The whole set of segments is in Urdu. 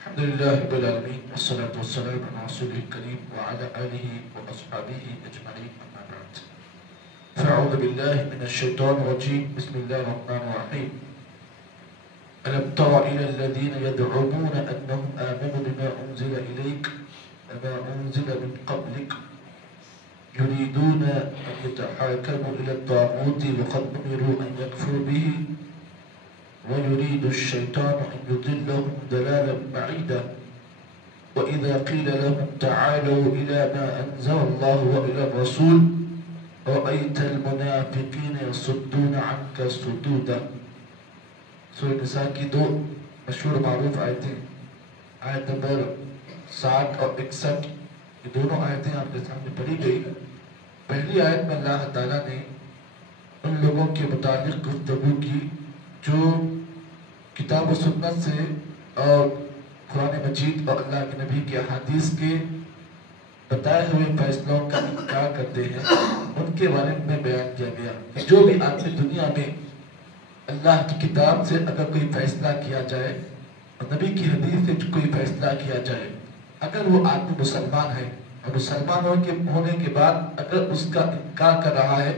الحمد لله رب العالمين والصلاة والسلام على رسوله الكريم وعلى آله وأصحابه أجمعين أما بعد فأعوذ بالله من الشيطان الرجيم بسم الله الرحمن الرحيم ألم تر إلى الذين يدعمون أنهم آمنوا بما أنزل إليك وما أنزل من قبلك يريدون أن يتحاكموا إلى الطاغوت وقد أمروا أن يكفروا به ويريد الشيطان أن يضلهم ضلالا بعيدا وإذا قيل لهم تعالوا إلى ما أنزل الله وإلى الرسول رأيت المنافقين يصدون عنك صدودا. سورة النساء کی دو مشہور معروف آیتیں آیت نمبر 60 اور 61 یہ دونوں آیتیں آپ کے سامنے پڑھی گئی. پہلی آیت میں اللہ تعالیٰ نے ان لوگوں کے متعلق گفتگو کی جو کتاب و سنت سے اور قرآن مجید اور اللہ کے نبی کے احادیث کے بتائے ہوئے فیصلوں کا انکار کرتے ہیں. ان کے بارے میں بیان کیا گیا کہ جو بھی آدمی دنیا میں اللہ کی کتاب سے اگر کوئی فیصلہ کیا جائے اور نبی کی حدیث سے کوئی فیصلہ کیا جائے، اگر وہ آدمی مسلمان ہے اور مسلمان ہونے کے بعد اگر اس کا انکار کر رہا ہے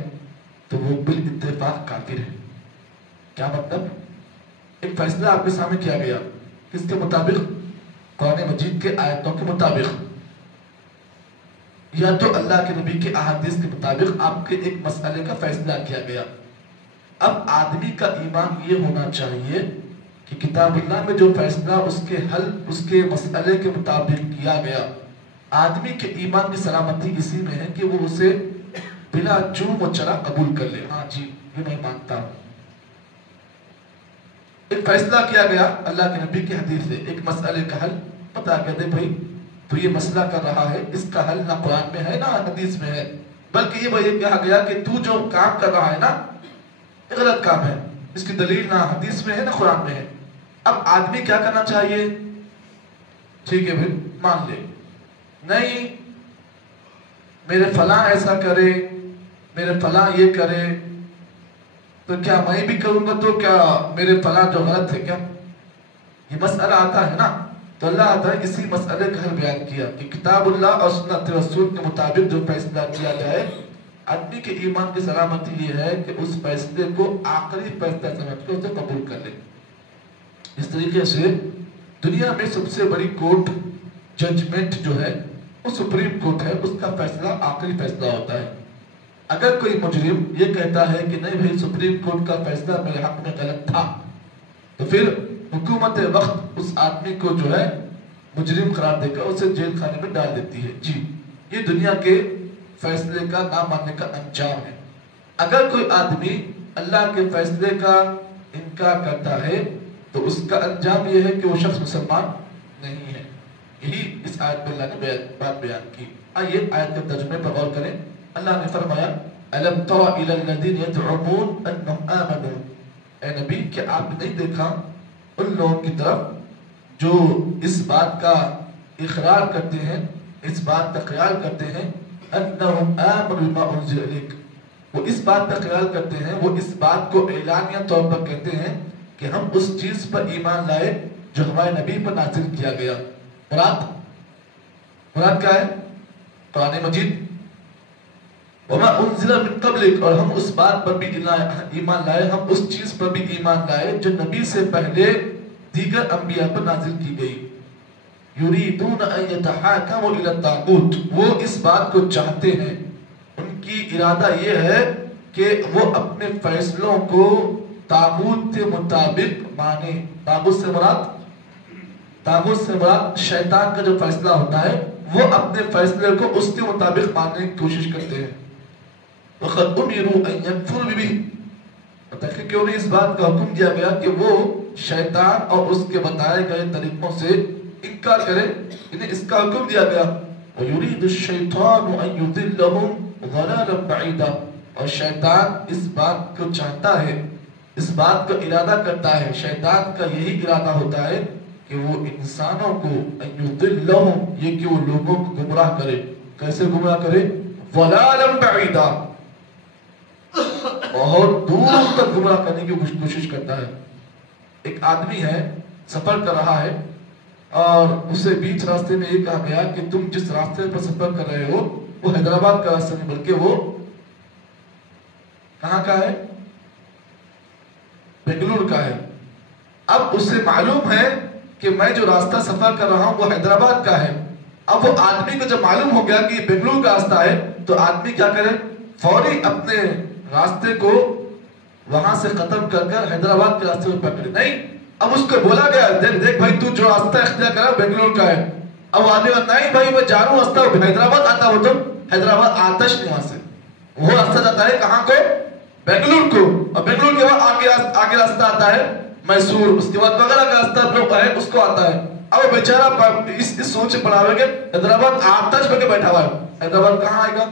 تو وہ بالاتفاق کافر ہے. کیا مطلب؟ ایک فیصلہ آپ کے سامنے کیا گیا کس کے مطابق؟ قرآن مجید کے آیتوں کے مطابق یا تو اللہ کے نبی کے احادیث کے مطابق آپ کے ایک مسئلے کا فیصلہ کیا گیا. اب آدمی کا ایمان یہ ہونا چاہیے کہ کتاب اللہ میں جو فیصلہ اس کے حل اس کے مسئلے کے مطابق کیا گیا، آدمی کے ایمان کی سلامتی اسی میں ہے کہ وہ اسے بلا چوم و چرا قبول کر لے. ہاں جی یہ میں مانتا ہوں. ایک فیصلہ کیا گیا اللہ کے نبی کی حدیث سے، ایک مسئلے کا حل پتا کر دے بھائی تو یہ مسئلہ کر رہا ہے، اس کا حل نہ قرآن میں ہے نہ حدیث میں ہے، بلکہ یہ کہا گیا کہ تو جو کام کر رہا ہے نا یہ غلط کام ہے، اس کی دلیل نہ حدیث میں ہے نہ قرآن میں ہے. اب آدمی کیا کرنا چاہیے؟ ٹھیک ہے بھائی مان لے، نہیں میرے فلاں ایسا کرے، میرے فلاں یہ کرے تو کیا میں بھی کروں گا تو کیا میرے فلاں جو غلط ہے کیا؟ یہ مسئلہ آتا ہے نا. تو اللہ تعالیٰ اسی مسئلے کا حل بیان کیا کہ کتاب اللہ اور سنت رسول کے مطابق جو فیصلہ کیا جائے، آدمی کے ایمان کی سلامتی یہ ہے کہ اس فیصلے کو آخری فیصلہ سمجھ کر اسے قبول کر لے. اس طریقے سے دنیا میں سب سے بڑی کورٹ ججمنٹ جو ہے وہ سپریم کورٹ ہے، اس کا فیصلہ آخری فیصلہ ہوتا ہے. اگر کوئی مجرم یہ کہتا ہے کہ نہیں بھائی سپریم کورٹ کا فیصلہ میرے حق میں غلط تھا، تو پھر حکومت وقت اس آدمی کو جو ہے مجرم قرار دے کر اسے جیل خانے میں ڈال دیتی ہے. جی یہ دنیا کے فیصلے کا نہ ماننے کا انجام ہے. اگر کوئی آدمی اللہ کے فیصلے کا انکار کرتا ہے تو اس کا انجام یہ ہے کہ وہ شخص مسلمان نہیں ہے. یہی اس آیت میں اللہ نے بات بیان کی. آئیے آیت کے ترجمے پر غور کریں. اللہ نے فرمایا أَلَمْ تَرَ إِلَى الَّذِينَ يَزْعُمُونَ أَنَّهُمْ آمَنُوا. اے نبی کیا آپ نے نہیں دیکھا ان لوگوں کی طرف جو اس بات کا اقرار کرتے ہیں، اس بات کا خیال کرتے ہیں أَنَّهُمْ آمَنُوا بِمَا أُنزِلَ إِلَيْكَ، وہ اس بات کا خیال کرتے ہیں، وہ اس بات کو اعلانیہ طور پر کہتے ہیں کہ ہم اس چیز پر ایمان لائے جو ہمارے نبی پر نازل کیا گیا. مراد کیا ہے؟ قرآن مجید. وَمَا أُنزِلَ مِن قَبْلِكَ، اور ہم اس بات پر بھی ایمان لائے، ہم اس چیز پر بھی ایمان لائے جو نبی سے پہلے دیگر انبیاء پر نازل کی گئی. يُرِيدُونَ أَن يَتَحَاكَمُوا إِلَى الطَّاغُوتِ، وہ اس بات کو چاہتے ہیں، ان کی ارادہ یہ ہے کہ وہ اپنے فیصلوں کو طاغوت کے مطابق مانے. طاغوت سے مراد شیطان کا جو فیصلہ ہوتا ہے وہ اپنے فیصلے کو اس کے مطابق ماننے کی کوشش کرتے ہیں. وَقَدْ أُمِرُوا أَن يَكْفُرُوا بِهِ، دیکھیں کیوں نہیں اس بات کا حکم دیا گیا کہ وہ شیطان اور اس کے بتائے گئے طریقوں سے انکار کرے، انہیں اس کا حکم دیا گیا. وَيُرِيدُ الشَّيْطَانُ أَن يُضِلَّهُمْ ضَلَالًا بَعِيدًا، اور شیطان اس بات کو چاہتا ہے، اس بات کا ارادہ کرتا ہے، شیطان کا یہی ارادہ ہوتا ہے کہ وہ انسانوں کو أن يُضِلَّهُمْ، یہ کہ وہ لوگوں کو گمراہ کرے. کیسے گمراہ کرے؟ ضَلَالًا بَعِيدًا، بہت دور تک گمراہ کرنے کی کوشش کرتا ہے. ایک آدمی ہے، سفر کر رہا ہے اور اسے بیچ راستے میں یہ کہا گیا کہ تم جس راستے پر سفر کر رہے ہو وہ حیدرآباد کا راستہ نہیں بلکہ وہ کہاں کا ہے؟ بنگلور کا ہے۔ اب اس سے معلوم ہے کہ میں جو راستہ سفر کر رہا ہوں وہ حیدرآباد کا ہے۔ اب وہ آدمی کو جب معلوم ہو گیا کہ یہ بنگلور کا راستہ ہے تو آدمی کیا کرے؟ فوری اپنے راستے کو وہاں سے ختم کر کر حیدرآباد کے راستے پر پکڑے۔ نہیں، اب اس کو بولا گیا دیکھ بھائی تو جو راستہ اختیار کرا بنگلور کا ہے۔ اب آدمی کہا نہیں بھائی میں جا رہا ہوں راستہ حیدرآباد آتا ہو، تو حیدرآباد آتش نہیں وہاں سے، وہ راستہ جاتا ہے کہاں کو؟ بنگلور کو۔ اور بنگلور کے بعد آگے راستہ آتا ہے میسور، اس کے بعد وغیرہ کا راستہ ہے اس کو آتا ہے۔ اب بیچارہ اس سوچ پڑا ہوا کہ حیدرآباد آتش پہ کے بیٹھا ہوا ہے، حیدرآباد کہاں آئے گا؟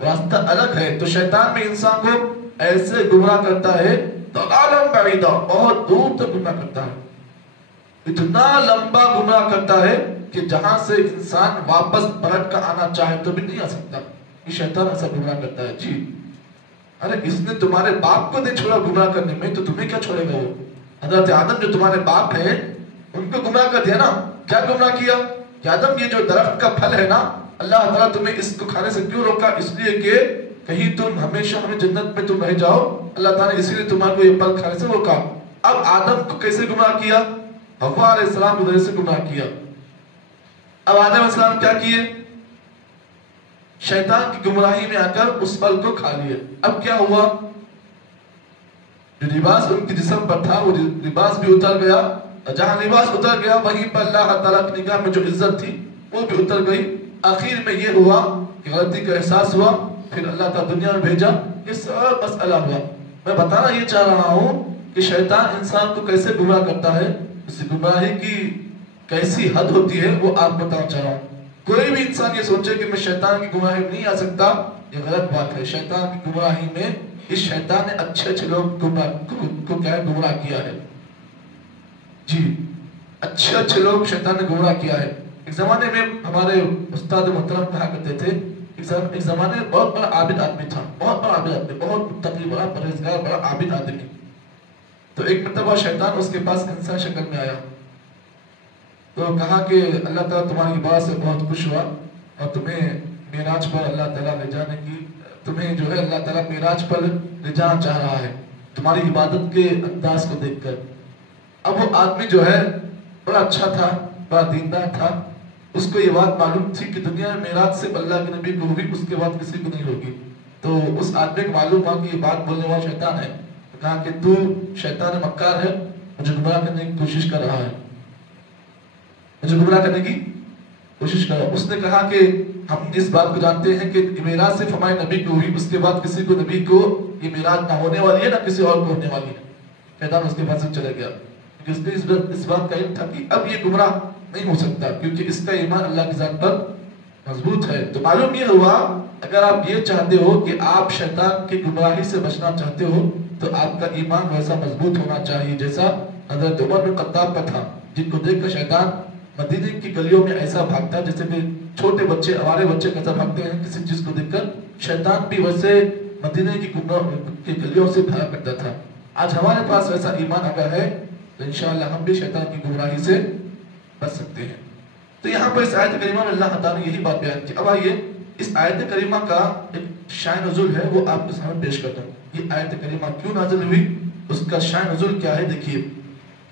راستہ الگ ہے۔ تو شیطان بھی انسان کو ایسے گمراہ کرتا ہے ضلالا بعیدا، بہت دور تک گمراہ کرتا ہے، اتنا لمبا گمراہ کرتا ہے کہ جہاں سے انسان واپس پلٹ کر آنا چاہے تو بھی نہیں آ سکتا۔ یہ شیطان ایسا گمراہ کرتا ہے۔ جی ارے اس نے تمہارے باپ کو نہیں چھوڑا گمراہ کرنے میں تو تمہیں کیا چھوڑے گا؟ وہ حضرت آدم جو تمہارے باپ ہیں ان کو گمراہ کر دیا نا۔ کیا گمراہ کیا کہ آدم یہ جو درخت کا پھل ہے نا، اللہ تعالیٰ تمہیں اس کو کھانے سے کیوں روکا؟ اس لیے کہ کہیں تم ہمیشہ ہمیں جنت میں تم رہ جاؤ، اللہ تعالیٰ نے اسی لیے تمہارے کو یہ پھل کھانے سے روکا۔ اب آدم کو کیسے گمراہ کیا؟ حوا علیہ السلام ادھر سے گمراہ کیا۔ اب آدم علیہ السلام کیا کیے؟ شیطان کی گمراہی میں آ کر اس پھل کو کھا لیے۔ اب کیا ہوا؟ جو لباس ان کے جسم پر تھا وہ لباس بھی اتر گیا، اور جہاں لباس اتر گیا وہیں پر اللہ تعالیٰ کی نگاہ میں جو عزت تھی وہ بھی اتر گئی۔ آخر میں یہ ہوا کہ غلطی کا احساس ہوا، پھر اللہ تعالیٰ دنیا میں بھیجا، یہ سب مسئلہ ہوا۔ میں بتانا یہ چاہ رہا ہوں کہ شیطان انسان کو کیسے گمراہ کرتا ہے، اس گمراہی کی کیسی حد ہوتی ہے وہ آپ بتانا چاہ رہا ہوں۔ کوئی بھی انسان یہ سوچے کہ میں شیطان کی گمراہی میں نہیں آ سکتا، یہ غلط بات ہے۔ شیطان کی گمراہی میں اس شیطان نے اچھے لوگ کو کیا گمراہ کیا ہے۔ جی اچھے لوگ شیطان نے گمراہ کیا ہے۔ ایک زمانے میں ہمارے استاد محترم کہا کرتے تھے، ایک زمانے میں بہت بڑا عابد آدمی تھا، بہت بڑا عابد آدمی، بہت متقی، بڑا پرہیزگار، بڑا عابد آدمی۔ تو ایک مرتبہ شیطان اس کے پاس انسان شکل میں آیا تو کہا کہ اللہ تعالیٰ تمہاری بات سے بہت خوش ہوا اور تمہیں معراج پر اللہ تعالیٰ لے جانے کی، تمہیں جو ہے اللہ تعالیٰ معراج پر لے جانا چاہ رہا ہے تمہاری عبادت کے انداز کو دیکھ کر۔ اب وہ آدمی جو ہے بڑا اچھا تھا، بڑا دیندار تھا، اس کو یہ بات معلوم تھی کہ دنیا میں معراج صرف اللہ کے نبی کو ہوگی، اس کے بعد کسی کو نہیں ہوگی۔ تو اس آدمی کو معلوم ہوا کہ یہ بات بولنے والا شیطان ہے، کہا کہ تو شیطان مکار ہے، مجھے گمراہ کرنے کی کوشش کر رہا ہے، مجھے گمراہ کرنے کی کوشش کر رہا ہے۔ اس نے کہا کہ ہم اس بات کو جانتے ہیں کہ معراج صرف ہمارے نبی کو ہوئی، اس کے بعد کسی کو نبی کو یہ معراج نہ ہونے والی ہے، نہ کسی اور کو ہونے والی ہے۔ شیطان اس کے پاس سے چلا گیا، کیونکہ اس نے اس بات کا علم تھا کہ اب یہ گمراہ نہیں ہو سکتا، کیونکہ اس کا ایمان اللہ کی ذات پر مضبوط ہے۔ تو معلوم یہ ہوا اگر آپ یہ چاہتے ہو کہ آپ شیطان کی گمراہی سے بچنا چاہتے ہو تو آپ کا ایمان ویسا مضبوط ہونا چاہیے جیسا حضرت عمر بن خطاب کا تھا، جن کو دیکھ کر شیطان مدینے کی گلیوں میں ایسا بھاگتا جیسے کہ چھوٹے بچے، آوارے بچے کیسا بھاگتے ہیں کسی چیز کو دیکھ کر، شیطان بھی ویسے مدینے کی گلیوں سے بھاگا کرتا تھا۔ آج ہمارے پاس ویسا ایمان اگر ہے تو انشاءاللہ ہم بھی شیطان کی گمراہی سے بچ سکتے ہیں۔ تو یہاں پر اس آیت کریمہ میں اللہ تعالیٰ نے یہی بات بیان کی۔ اب آئیے اس آیت کریمہ کا ایک شان نزول ہے وہ آپ کے سامنے پیش کرتا ہوں۔ یہ آیت کریمہ کیوں نازل ہوئی، اس کا شان نزول کیا ہے، دیکھیے۔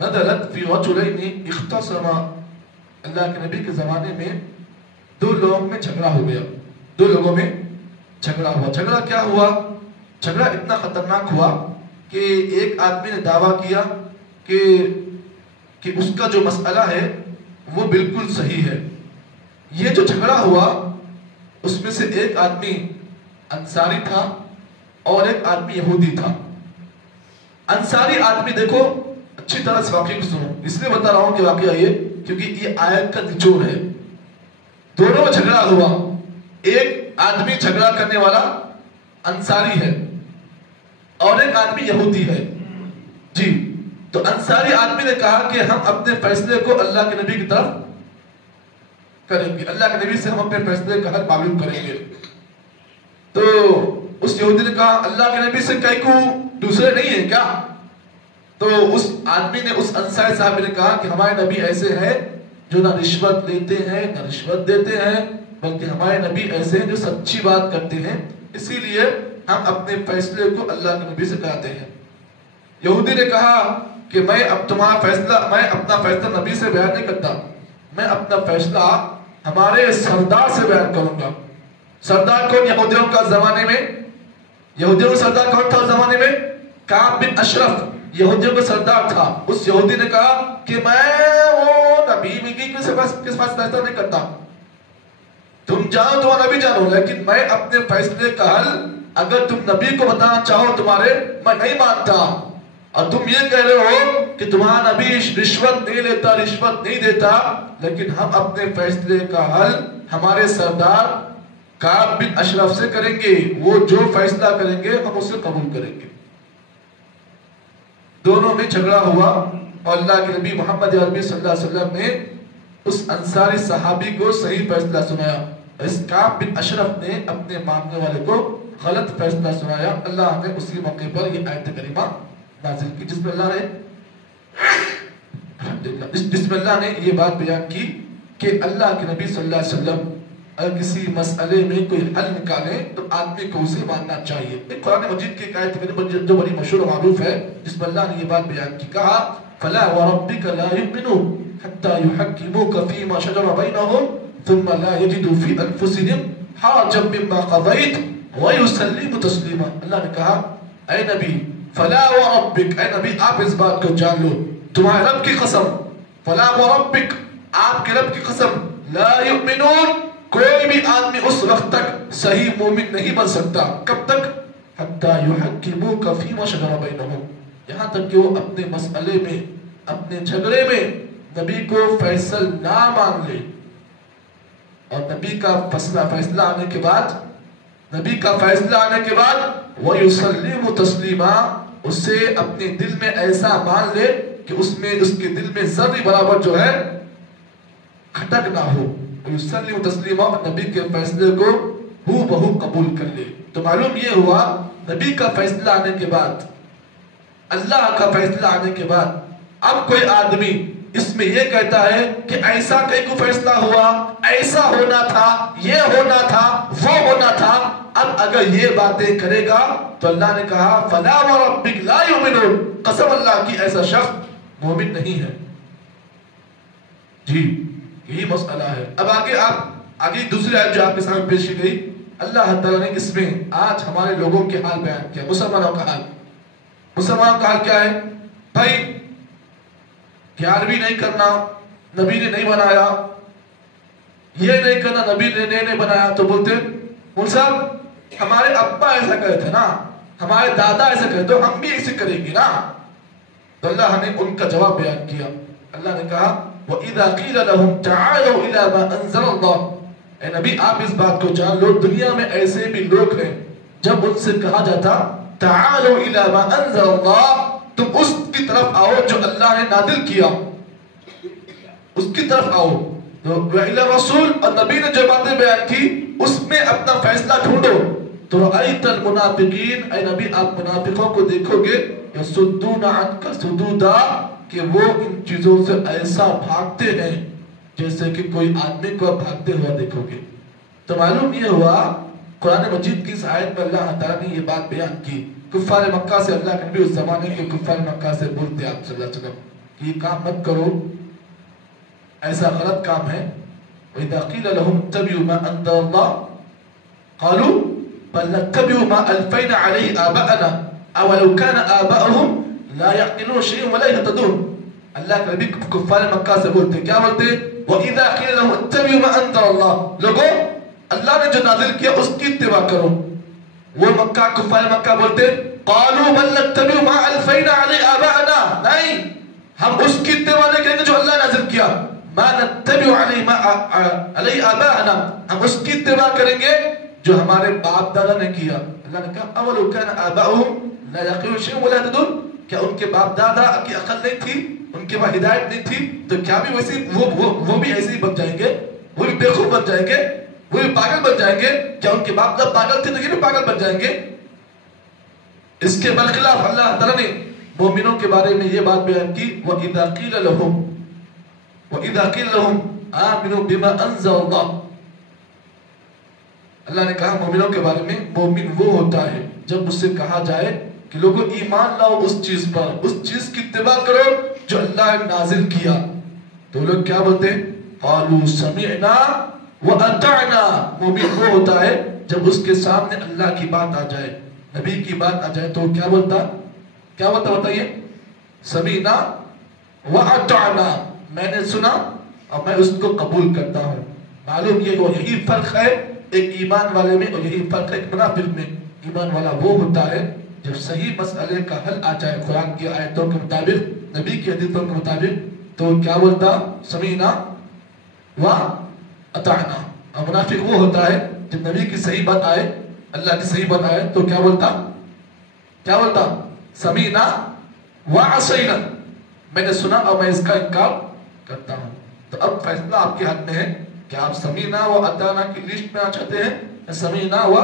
نزلت فی رجلین اختصما، اللہ کے نبی کے زمانے میں دو لوگوں میں جھگڑا ہو گیا، دو لوگوں میں جھگڑا ہوا۔ جھگڑا کیا ہوا؟ جھگڑا اتنا خطرناک ہوا کہ ایک آدمی نے دعویٰ کیا کہ اس کا جو مسئلہ ہے وہ بالکل صحیح ہے۔ یہ جو جھگڑا ہوا اس میں سے ایک آدمی انصاری تھا اور ایک آدمی یہودی تھا۔ انصاری آدمی دیکھو اچھی طرح سے واقعی کو سنو، اس لیے بتا رہا ہوں کہ واقعہ یہ کیونکہ یہ آیت کا نچوڑ ہے۔ دونوں جھگڑا ہوا، ایک آدمی جھگڑا کرنے والا انصاری ہے اور ایک آدمی یہودی ہے۔ جی تو انصاری آدمی نے کہا کہ ہم اپنے فیصلے کو اللہ کے نبی کی طرف کریں گے، اللہ کے نبی سے ہم اپنے فیصلے کا حل معلوم کریں گے۔ تو اس یہودی نے کہا اللہ کے نبی سے کئی کو دوسرے نہیں ہیں کیا؟ تو اس آدمی نے، اس انصاری صاحب نے کہا کہ ہمارے نبی ایسے ہیں جو نہ رشوت لیتے ہیں نہ رشوت دیتے ہیں، بلکہ ہمارے نبی ایسے ہیں جو سچی بات کرتے ہیں، اسی لیے ہم اپنے فیصلے کو اللہ کے نبی سے کراتے ہیں۔ یہودی نے کہا کہ میں اپنا فیصلہ نبی سے بیان نہیں کرتا، میں اپنا فیصلہ ہمارے سردار سے بیان کروں گا۔ سردار کون؟ یہودیوں کا زمانے میں، یہودیوں کا سردار کون تھا زمانے میں؟ کعب بن اشرف یہودیوں کا سردار تھا۔ اس یہودی نے کہا کہ میں وہ نبی کی کس پاس فیصلہ نہیں کرتا، تم جانو تمہارا نبی جانو، لیکن میں اپنے فیصلے کا حل اگر تم نبی کو بتانا چاہو تمہارے، میں نہیں مانتا۔ اور تم یہ کہہ رہے ہو کہ تمہارا نبی رشوت نہیں لیتا، رشوت نہیں دیتا، لیکن ہم اپنے فیصلے کا حل ہمارے سردار کعب بن اشرف سے کریں گے، وہ جو فیصلہ کریں گے ہم اسے قبول کریں گے۔ دونوں میں جھگڑا ہوا اور اللہ کے نبی محمد عربی صلی اللہ علیہ وسلم نے اس انصاری صحابی کو صحیح فیصلہ سنایا، اس کعب بن اشرف نے اپنے ماننے والے کو غلط فیصلہ سنایا۔ اللہ نے اسی موقع پر یہ آیت کریمہ نازل کی جس میں اللہ نے یہ بات بیان کی کہ اللہ کے نبی صلی اللہ علیہ وسلم اگر کسی مسئلے میں کوئی حل نکالے تو آدمی کو اسے ماننا چاہیے۔ ایک قرآن مجید کی آیت جو بڑی مشہور و معروف ہے جس میں اللہ نے یہ بات بیان کی، کہا فَلَا وَرَبِّكَ لَا يُؤْمِنُونَ حَتَّى يُحَكِّمُوكَ فِي مَا شَجَرَ بَيْنَهُمْ ثُمَّ لَا يَجِدُوا فِي أَنفُسِهِمْ حَرَجًا مِّمَّا قَضَيْتَ وَيُسَلِّمُوا تَسْلِيمًا۔ اللہ نے کہا اے نبی فلا وربک، اے نبی آپ اس بات کو جان لو، تمہارے رب کی قسم، فلا وربک آپ کے رب کی قسم، لا یؤمنون کوئی بھی آدمی اس وقت تک صحیح مومن نہیں بن سکتا، کب تک؟ حتی یحکموک فیما شجر بینہم، یہاں تک کہ وہ اپنے مسئلے میں، اپنے جھگڑے میں نبی کو فیصل نہ مان لے، اور نبی کا فیصلہ آنے کے بعد، نبی کا فیصلہ آنے کے بعد وَيُسَلِّمُ تَسْلِيمًا، اسے اپنے دل میں ایسا مان لے کہ اس کے دل میں ذرے برابر جو ہے کھٹک نہ ہو، وَيُسَلِّمُ تَسْلِيمًا، نبی کے فیصلے کو ہو بہو قبول کر لے۔ تو معلوم یہ ہوا نبی کا فیصلہ آنے کے بعد، اللہ کا فیصلہ آنے کے بعد اب کوئی آدمی اس میں یہ کہتا ہے کہ ایسا کہیں کو فیصلہ ہوا، ایسا ہونا تھا، یہ ہونا تھا، وہ ہونا تھا، اب اگر یہ باتیں کرے گا تو اللہ نے کہا فَلَا وَرَبِّكَ لَا يُؤْمِنُونَ، قسم اللہ کی ایسا شخص مومن نہیں ہے۔ جی یہی مسئلہ ہے۔ اب آگے دوسری آیت جو آپ کے سامنے پیش کی گئی، اللہ تعالیٰ نے اس میں آج ہمارے لوگوں کے حال بیان کیا، مسلمانوں کا حال۔ مسلمانوں کا حال کیا ہے؟ بھائی 11ویں نہیں کرنا، نبی نے نہیں بنایا، یہ نہیں کرنا، نبی نے نہیں بنایا، تو بولتے مول صاحب ہمارے ابا ایسا کہے تھے نا، ہمارے دادا ایسا کہے تو ہم بھی ایسے کریں گے نا۔ تو اللہ نے ان کا جواب بیان کیا، اللہ نے کہا وَإِذَا قِيلَ لَهُمْ تَعَالَوْا إِلَى مَا أَنزَلَ اللَّهُ، اے نبی آپ اس بات کو جان لو، دنیا میں ایسے بھی لوگ ہیں جب ان سے کہا جاتا تَعَالَوْا إِلَى مَا أَنزَلَ اللَّهُ، تم اس کی طرف آؤ جو اللہ نے نازل کیا، اس کی طرف آؤ، وَإِلَى رسول، اور نبی نے جو باتیں بیان کی اس میں اپنا فیصلہ ڈھونڈو۔ تو رَأَيْتَ الْمُنَافِقِينَ، اے نبی آپ منافقوں کو دیکھو گے، يَصُدُّونَ عَنْكَ صُدُودًا، کہ وہ ان چیزوں سے ایسا بھاگتے ہیں جیسے کہ کوئی آدمی کو بھاگتے ہوا دیکھو گے۔ تو معلوم یہ ہوا قرآن مجید کی اس آیت میں اللہ تعالیٰ نے یہ بات بیان کی، کفار مکہ سے اللہ کے نبی اس زمانے کے کفار مکہ سے بولتے آپ صلی اللہ علیہ وسلم کہ یہ کام مت کرو، ایسا غلط کام ہے۔ وَإِذَا قِيلَ لَهُمْ اتَّبِعُوا مَا أَنزَلَ اللَّهُ قَالُوا بَلْ نَتَّبِعُ مَا أَلْفَيْنَا عَلَيْهِ آبَاءَنَا أَوَلَوْ كَانَ آبَاؤُهُمْ لَا يَعْقِلُونَ شَيْئًا وَلَا يَهْتَدُونَ۔ اللہ کے نبی کفار مکہ سے بولتے کیا بولتے؟ وَإِذَا قِيلَ لَهُمْ اتَّبِعُوا مَا أَنزَلَ اللَّهُ، لوگوں اللہ نے جو نازل کیا اس کی اتباع کرو۔ وہ مکہ کفار مکہ بولتے قَالُوا بَلْ نَتَّبِعُ مَا أَلْفَيْنَا عَلَيْهِ آبَاءَنَا، نہیں ہم اس کی اتباع نہیں کریں گے جو اللہ نازل کیا، مَا نَتَّبِعُ عَلَيْهِ آبَاءَنَا، ہم اس کی اتباع کریں گے جو ہمارے باپ دادا نے کیا۔ اللہ نے کہا اَوَلَوْ كَانَ آبَاؤُهُمْ لَا يَعْقِلُونَ شَيْئًا وَلَا يَهْتَدُونَ، کیا ان کے باپ دادا کی عقل نہیں تھی، ان کے پاس ہدایت نہیں تھی، تو کیا بھی ویسے وہ بھی ایسے ہی بن جائیں گے، وہ بھی بے خوف بن جائیں گے، وہ بھی پاگل بن جائیں گے؟ کیا ان کے باپ دادا پاگل تھے تو یہ بھی پاگل بن جائیں گے؟ اس کے برخلاف اللہ تعالیٰ نے مومنوں کے بارے میں یہ بات بیان کی وَإِذَا قِيلَ لَهُمْ، وَإِذَا قِيلَ لَهُمْ آمِنُوا بِمَا أَنزَلَ اللَّهُ، اللہ نے کہا مومنوں کے بارے میں مومن وہ ہوتا ہے جب اس سے کہا جائے کہ لوگوں ایمان لاؤ اس چیز پر، اس چیز کی اتباع کرو جو اللہ نے نازل کیا، تو لوگ کیا بولتے ہیں؟ قَالُوا سَمِعْنَا وَأَطَعْنَا۔ مومن وہ ہوتا ہے جب اس کے سامنے اللہ کی بات آ جائے، نبی کی بات آ جائے تو کیا بولتا بتائیے؟ سَمِعْنَا وَأَطَعْنَا، میں نے سنا اور میں اس کو قبول کرتا ہوں۔ معلوم یہ ہو، یہی فرق ہے ایک ایمان والے میں اور یہی فرق ہے ایک منافق میں۔ ایمان والا وہ ہوتا ہے جب صحیح مسئلے کا حل آ جائے قرآن کی آیتوں کے مطابق، نبی کی حدیثوں کے مطابق، تو کیا بولتا؟ سمینا و اطعنا۔ اور منافق وہ ہوتا ہے جب نبی کی صحیح بات آئے، اللہ کی صحیح بات آئے تو کیا بولتا؟ سمینا و عصینا، میں نے سنا اور میں اس کا انکار کرتا ہوں۔ تو اب فیصلہ آپ کے ہاتھ میں ہے کہ آپ سمینا و اطعنا کی لسٹ میں آ چاہتے ہیں یا سمینا و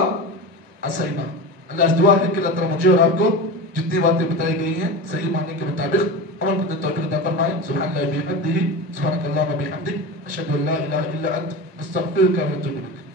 عصینا۔ اللہ سے دعا ہے کہ اللہ تعالیٰ مجھے اور آپ کو جتنی باتیں بتائی گئی ہیں صحیح معنی کے مطابق عمل کرنے کی توفیق عطا فرمائے۔ سبحان اللہ وبحمدہ، سبحانک اللہم وبحمدک، اشہد ان لا الہ الا انت، استغفرک و اتوب الیک۔